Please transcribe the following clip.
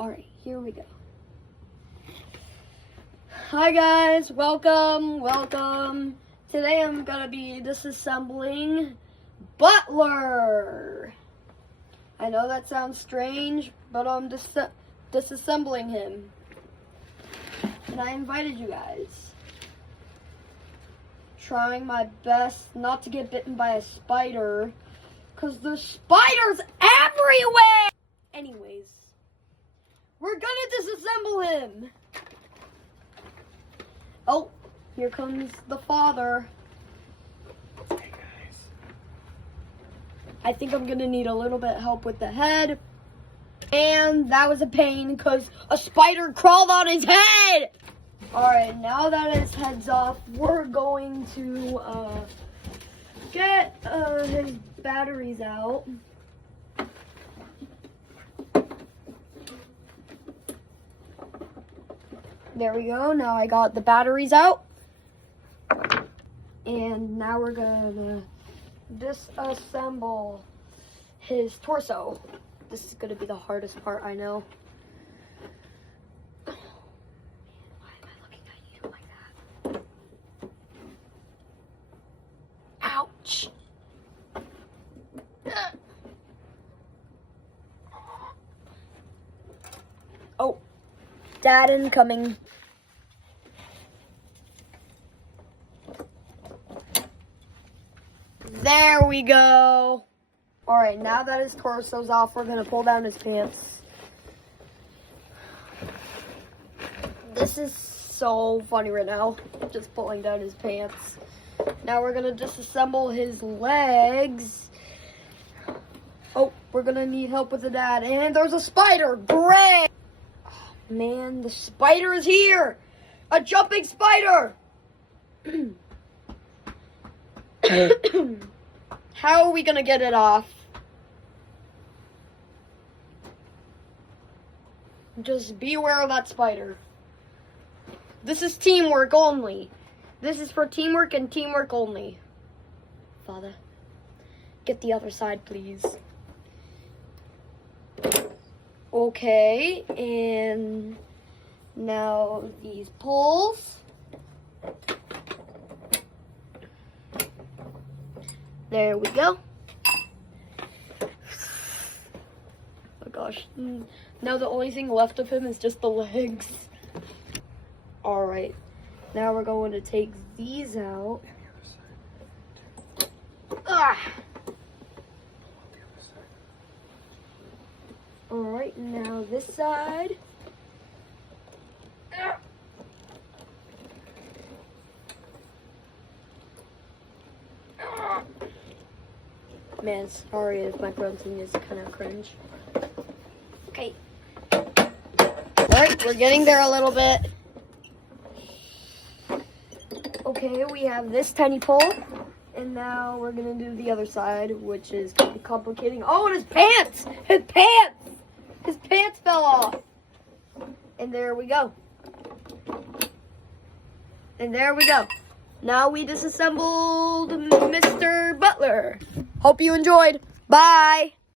Alright, here we go. Hi guys, welcome. Today I'm gonna be disassembling Butler. I know that sounds strange, but I'm disassembling him. And I invited you guys. Trying my best not to get bitten by a spider, because there's spiders everywhere! Anyways, we're gonna disassemble him. Oh, here comes the father. Hey guys. I think I'm gonna need a little bit of help with the head. And that was a pain because a spider crawled on his head. Alright, now that his head's off, we're going to get his batteries out. There we go. Now I got the batteries out. And now we're gonna disassemble his torso. This is gonna be the hardest part, I know. Oh, man, why am I looking at you like that? Ouch! Oh, Dad incoming. There we go. All right, now that his torso's off, we're gonna pull down his pants. This is so funny right now, just pulling down his pants. Now we're gonna disassemble his legs. Oh, we're gonna need help with the dad. And there's a spider, great. Oh, man, the spider is here. A jumping spider. How are we gonna get it off? Just be aware of that spider. This is teamwork only. This is for teamwork and teamwork only. Father, get the other side, please. Okay, and now these pulls. There we go. Oh gosh. Now the only thing left of him is just the legs. Alright. Now we're going to take these out. Ah! Alright, now this side. Ah! Man, sorry if my grunting is kind of cringe. Okay. Alright, we're getting there a little bit. Okay, we have this tiny pole. And now we're going to do the other side, which is going to be complicating. Oh, and his pants! His pants! His pants fell off. And there we go. And there we go. Now we disassembled Mr. Butler. Hope you enjoyed. Bye.